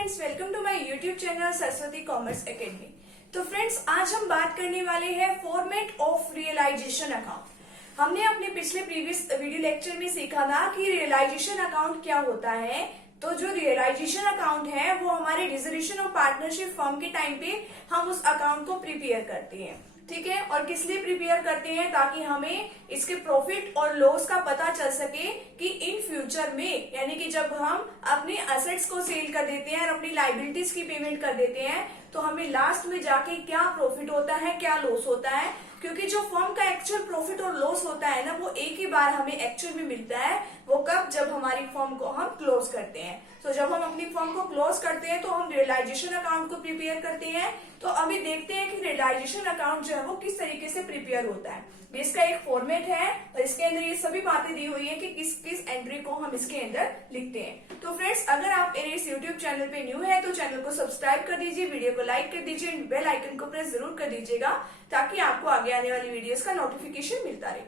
Friends, welcome to my YouTube channel Saraswati commerce academy. तो friends, आज हम बात करने वाले हैं फॉर्मेट ऑफ रियलाइजेशन अकाउंट। हमने अपने पिछले प्रीवियस वीडियो लेक्चर में सीखा था कि रियलाइजेशन अकाउंट क्या होता है। तो जो रियलाइजेशन अकाउंट है वो हमारे डिसोल्यूशन ऑफ पार्टनरशिप फॉर्म के टाइम पे हम उस अकाउंट को प्रिपेयर करते हैं, ठीक है। और किस लिए प्रिपेयर करते हैं? ताकि हमें इसके प्रॉफिट और लॉस का पता चल सके कि इन फ्यूचर में, यानी कि जब हम अपने एसेट्स को सेल कर देते हैं और अपनी लाइबिलिटीज की पेमेंट कर देते हैं तो हमें लास्ट में जाके क्या प्रॉफिट होता है, क्या लॉस होता है। क्योंकि जो फर्म का एक्चुअल प्रॉफिट और लॉस होता है ना, वो एक ही बार हमें एक्चुअल में मिलता है। वो कब? जब हमारी फर्म को हम क्लोज करते हैं। तो जब हम अपनी फर्म को क्लोज करते हैं तो हम रियलाइजेशन अकाउंट को प्रिपेयर करते हैं। तो अभी देखते हैं कि रियलाइजेशन अकाउंट जो है वो किस तरीके से प्रिपेयर होता है। इसका एक फॉर्मेट है और इसके अंदर ये सभी बातें दी हुई है कि किस किस एंट्री को हम इसके अंदर लिखते हैं। तो फ्रेंड्स, अगर आप मेरे इस यूट्यूब चैनल पे न्यू है तो चैनल को सब्सक्राइब कर दीजिए, वीडियो को लाइक कर दीजिए, बेल आइकन को प्रेस जरूर कर दीजिएगा ताकि आपको आगे आने वाली वीडियोस का नोटिफिकेशन मिलता रहे।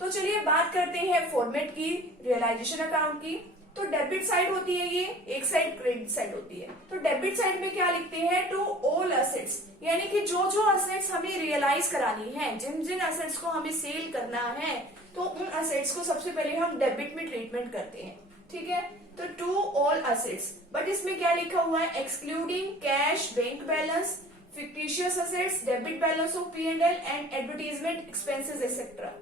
तो चलिए बात करते हैं फॉर्मेट की, रियलाइजेशन अकाउंट की। तो डेबिट साइड होती है ये, एक साइड क्रेडिट साइड होती है। तो डेबिट साइड में क्या लिखते हैं? टू ऑल असेट्स, यानी कि जो जो असेट्स हमें रियलाइज करानी है, जिन जिन असेट्स को हमें सेल करना है, तो उन असेट्स को सबसे पहले हम डेबिट में ट्रीटमेंट करते हैं, ठीक है। तो टू ऑल असेट्स, बट इसमें क्या लिखा हुआ है? Excluding cash, bank balance, fictitious assets, debit balance of P&L and advertisement expenses etcetera.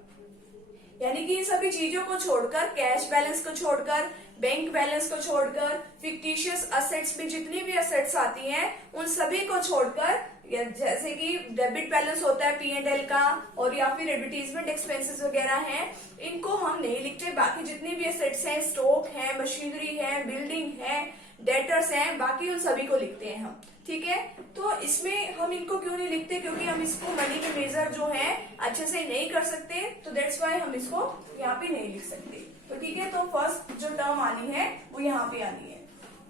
यानी कि इन सभी चीजों को छोड़कर, कैश बैलेंस को छोड़कर, बैंक बैलेंस को छोड़कर, फिक्टिशियस असेट्स में जितनी भी असेट्स आती हैं उन सभी को छोड़कर, जैसे कि डेबिट बैलेंस होता है P&L का, और या फिर एडवर्टीजमेंट एक्सपेंसेस वगैरह हैं, इनको हम नहीं लिखते। बाकी जितनी भी असेट्स हैं, स्टॉक है, मशीनरी है, बिल्डिंग है, डेटर्स हैं, बाकी उन सभी को लिखते हैं हम, ठीक है। तो इसमें हम इनको क्यों नहीं लिखते? क्योंकि हम इसको मनी के मेजर जो है अच्छे से नहीं कर सकते, तो दैट्स वाई हम इसको यहाँ पे नहीं लिख सकते। तो ठीक है, तो फर्स्ट जो टर्म आनी है वो यहाँ पे आनी है।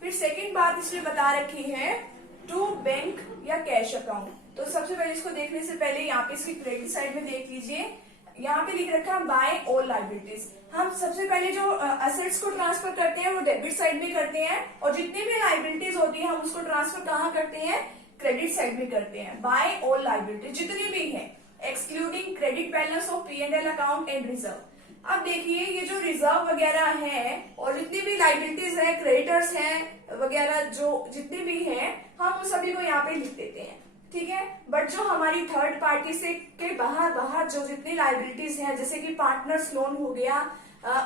फिर सेकेंड बात इसमें बता रखी है टू बैंक या कैश अकाउंट। तो सबसे पहले इसको देखने से पहले यहाँ पे इसकी क्रेडिट साइड में देख लीजिए, यहाँ पे लिख रखा है बाय ऑल लाइबिलिटीज। हम सबसे पहले जो असेट्स को ट्रांसफर करते हैं वो डेबिट साइड में करते हैं, और जितनी भी लाइबिलिटीज होती है हम उसको ट्रांसफर कहाँ करते हैं? क्रेडिट साइड में करते हैं। बाय ऑल लाइबिलिटीज जितनी भी है, excluding credit balance of P&L account and reserve. अब देखिए, ये जो रिजर्व वगैरह है और जितनी भी लाइबिलिटीज है, क्रेडिटर्स हैं वगैरह, जो जितने भी हैं, हम उस सभी को यहाँ पे लिख देते हैं, ठीक है। बट जो हमारी थर्ड पार्टी से के बाहर जो जितनी लाइबिलिटीज हैं, जैसे कि पार्टनर्स लोन हो गया,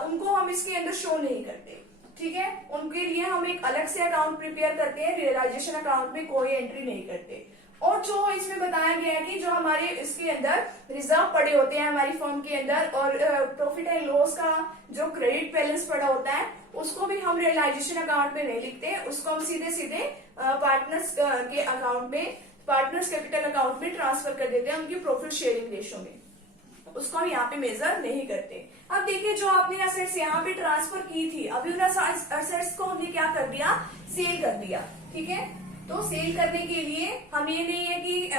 उनको हम इसके अंदर शो नहीं करते, ठीक है। उनके लिए हम एक अलग से अकाउंट प्रिपेयर करते हैं, रियलाइजेशन अकाउंट में कोई एंट्री नहीं करते। और जो इसमें बताया गया है कि जो हमारे इसके अंदर रिजर्व पड़े होते हैं हमारी फर्म के अंदर, और प्रॉफिट एंड लॉस का जो क्रेडिट बैलेंस पड़ा होता है, उसको भी हम रियलाइजेशन अकाउंट में नहीं लिखते। उसको हम सीधे सीधे पार्टनर्स के अकाउंट में, पार्टनर्स कैपिटल अकाउंट में ट्रांसफर कर देते हैं उनकी प्रॉफिट शेयरिंग रेशो में। उसको हम यहाँ पे मेजर नहीं करते। अब देखिए, जो आपने असेट्स यहाँ पे ट्रांसफर की थी, अभी उन असेट्स को हमने क्या कर दिया? सेल कर दिया, ठीक है। तो सेल करने के लिए हम ये नहीं है कि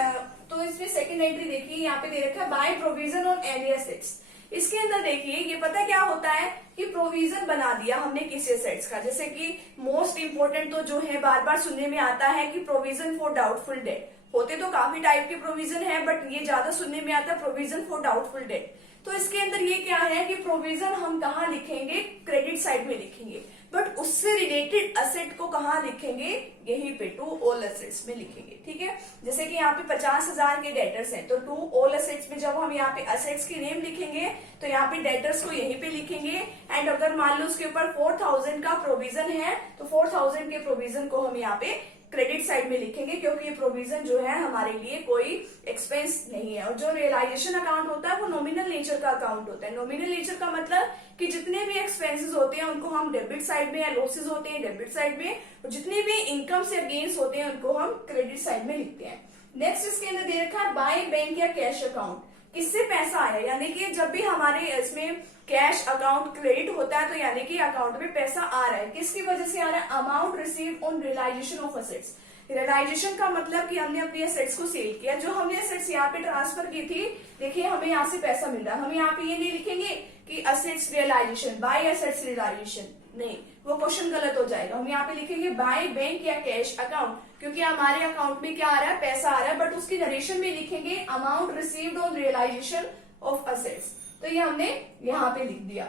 तो इसमें सेकंड एंट्री देखिए, यहाँ पे दे रखा है by provision on any assets. इसके अंदर देखिए, ये पता क्या होता है कि प्रोविजन बना दिया हमने किसी असेट्स का। जैसे कि मोस्ट इंपोर्टेंट तो जो है, बार बार सुनने में आता है कि प्रोविजन फॉर डाउटफुल डेट। होते तो काफी टाइप के प्रोविजन है, बट ये ज्यादा सुनने में आता है प्रोविजन फॉर डाउटफुल डेट। तो इसके अंदर ये क्या है कि प्रोविजन हम कहाँ लिखेंगे? क्रेडिट साइड में लिखेंगे, बट उससे रिलेटेड असेट को कहाँ लिखेंगे? यहीं पे टू ऑल असेट्स में लिखेंगे, ठीक है। जैसे कि यहाँ पे 50,000 के डेटर्स हैं, तो टू ऑल असेट्स में जब हम यहाँ पे असेट्स की नेम लिखेंगे तो यहाँ पे डेटर्स को यहीं पे लिखेंगे। एंड अगर मान लो उसके ऊपर 4,000 का प्रोविजन है तो 4,000 के प्रोविजन को हम यहाँ पे क्रेडिट साइड में लिखेंगे, क्योंकि ये प्रोविजन जो है हमारे लिए कोई एक्सपेंस नहीं है। और जो रियलाइजेशन अकाउंट होता है वो नॉमिनल नेचर का अकाउंट होता है। नॉमिनल नेचर का मतलब कि जितने भी एक्सपेंसेस होते हैं उनको हम डेबिट साइड में, या लॉसेज होते हैं डेबिट साइड में, और जितने भी इनकम से गेन्स होते हैं उनको हम क्रेडिट साइड में लिखते हैं। नेक्स्ट इसके अंदर दे रखा है बाय बैंक या कैश अकाउंट। किससे पैसा आया? यानी कि जब भी हमारे इसमें कैश अकाउंट क्रेडिट होता है तो यानी कि अकाउंट में पैसा आ रहा है। किसकी वजह से आ रहा है? Amount receive on realisation of assets. Realisation का मतलब कि हमने अपनी असेट्स को सेल किया। जो हमने असेट्स यहाँ पे ट्रांसफर की थी, देखिए हमें यहाँ से पैसा मिल रहा है। हम यहाँ पे ये नहीं लिखेंगे कि assets realisation, by assets realisation, नहीं, वो क्वेश्चन गलत हो जाएगा। हम यहाँ पे लिखेंगे बाय बैंक या कैश अकाउंट, क्योंकि हमारे अकाउंट में क्या आ रहा है, पैसा आ रहा है, बट उसकी नरेशन में लिखेंगे amount received on realisation of assets. तो ये हमने यहाँ पे लिख दिया।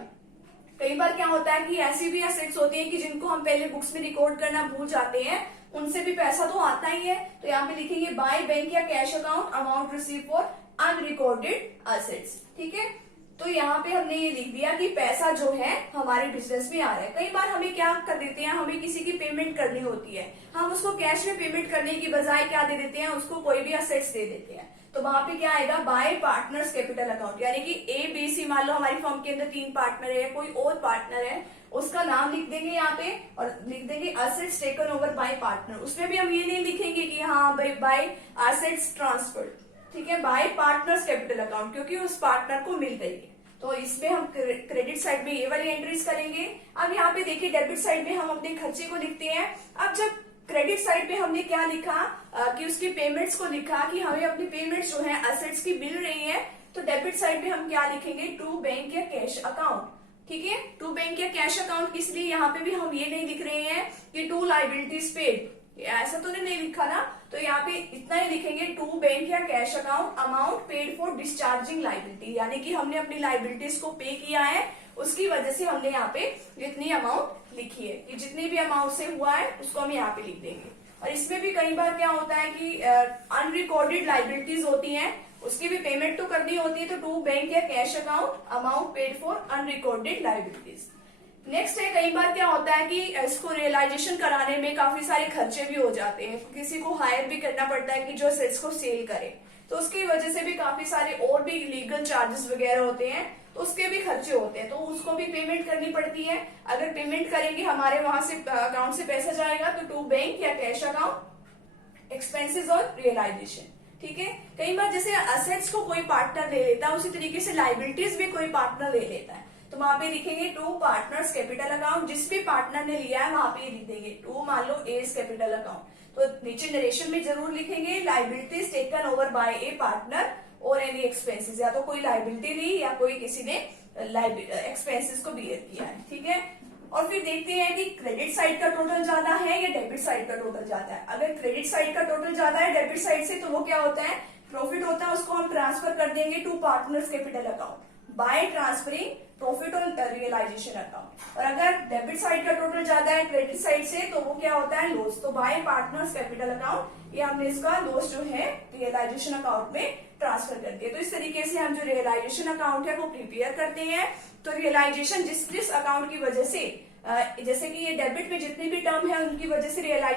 कई बार क्या होता है कि ऐसी भी एसेट्स होती हैं कि जिनको हम पहले बुक्स में रिकॉर्ड करना भूल जाते हैं, उनसे भी पैसा तो आता ही है। तो यहाँ पे लिखेंगे बाय बैंक या cash account amount receive for unrecorded assets. ठीक है, तो यहाँ पे हमने ये लिख दिया कि पैसा जो है हमारे बिजनेस में आ रहा है। कई बार हमें क्या कर देते हैं, हमें किसी की पेमेंट करनी होती है, हम उसको कैश में पेमेंट करने की बजाय क्या दे देते हैं, उसको कोई भी असेट्स दे देते हैं। तो वहां पे क्या आएगा, बाय पार्टनर्स कैपिटल अकाउंट, यानी कि ए बी सी, मान लो हमारी फर्म के अंदर 3 पार्टनर है, कोई और पार्टनर है, उसका नाम लिख देंगे यहाँ पे और लिख देंगे assets taken over by partner. उसमें भी हम ये नहीं लिखेंगे कि हाँ भाई बाय असेट्स ट्रांसफर्ड, ठीक है, बाय पार्टनर्स कैपिटल अकाउंट, क्योंकि उस पार्टनर को मिल रही है। तो इसमें हम क्रेडिट साइड में ये वाली एंट्रीज करेंगे। अब यहाँ पे देखिए डेबिट साइड में हम अपने खर्चे को लिखते हैं। अब जब क्रेडिट साइड पे हमने क्या लिखा कि उसकी पेमेंट्स को लिखा कि हमें अपनी पेमेंट्स जो है असेट्स की मिल रही है, तो डेबिट साइड में हम क्या लिखेंगे, टू बैंक या कैश अकाउंट। ठीक है, टू बैंक या कैश अकाउंट, किस लिए यहाँ पे भी हम ये नहीं लिख रहे हैं कि टू लाइबिलिटीज पेड, ऐसा तो नहीं लिखा ना, तो यहाँ पे इतना ही लिखेंगे टू बैंक या cash account amount paid for discharging liability, यानी कि हमने अपनी लाइबिलिटीज को पे किया है, उसकी वजह से हमने यहाँ पे जितनी अमाउंट लिखी है, कि जितनी भी अमाउंट से हुआ है उसको हम यहाँ पे लिख देंगे। और इसमें भी कई बार क्या होता है कि अनरिकॉर्डेड लाइबिलिटीज होती हैं, उसकी भी पेमेंट तो करनी होती है, तो टू बैंक या cash account amount paid for unrecorded liabilities. Next है, कई बार क्या होता है कि इसको रियलाइजेशन कराने में काफी सारे खर्चे भी हो जाते हैं, किसी को हायर भी करना पड़ता है कि जो एसेट्स को सेल करे, तो उसकी वजह से भी काफी सारे और भी लीगल चार्जेस वगैरह होते हैं, तो उसके भी खर्चे होते हैं, तो उसको भी पेमेंट करनी पड़ती है। अगर पेमेंट करेंगे हमारे वहां से अकाउंट से पैसा जाएगा, तो टू बैंक या कैश अकाउंट एक्सपेंसेस और रियलाइजेशन। ठीक है, कई बार जैसे असेट्स को कोई पार्टनर ले लेता है, उसी तरीके से लाइबिलिटीज भी कोई पार्टनर ले लेता है, तो वहां पे लिखेंगे टू पार्टनर्स कैपिटल अकाउंट, जिस भी पार्टनर ने लिया है वहां पे लिख देंगे टू, मान लो एज कैपिटल अकाउंट, तो नीचे नरेशन में जरूर लिखेंगे liabilities taken over by A partner और एनी एक्सपेंसेस, या तो कोई लाइबिलिटी ली या कोई किसी ने एक्सपेंसेस को बियर किया है। ठीक है, और फिर देखते हैं कि क्रेडिट साइड का टोटल ज्यादा है या डेबिट साइड का टोटल ज्यादा है। अगर क्रेडिट साइड का टोटल ज्यादा है डेबिट साइड से, तो वो क्या होता है, प्रॉफिट होता है, उसको हम ट्रांसफर कर देंगे to partners capital account by transferring profit on realisation account. और अगर डेबिट साइड का टोटल ज्यादा है क्रेडिट साइड से, तो वो क्या होता है, लॉस, तो बाय पार्टनर्स कैपिटल अकाउंट, ये हमने इसका लॉस जो है रियलाइजेशन अकाउंट में ट्रांसफर कर दिया। तो इस तरीके से हम जो रियलाइजेशन अकाउंट है वो प्रिपेयर करते हैं। तो रियलाइजेशन जिस अकाउंट की वजह से, जैसे कि ये डेबिट में जितनी भी टर्म है उनकी वजह से रियलाइजेशन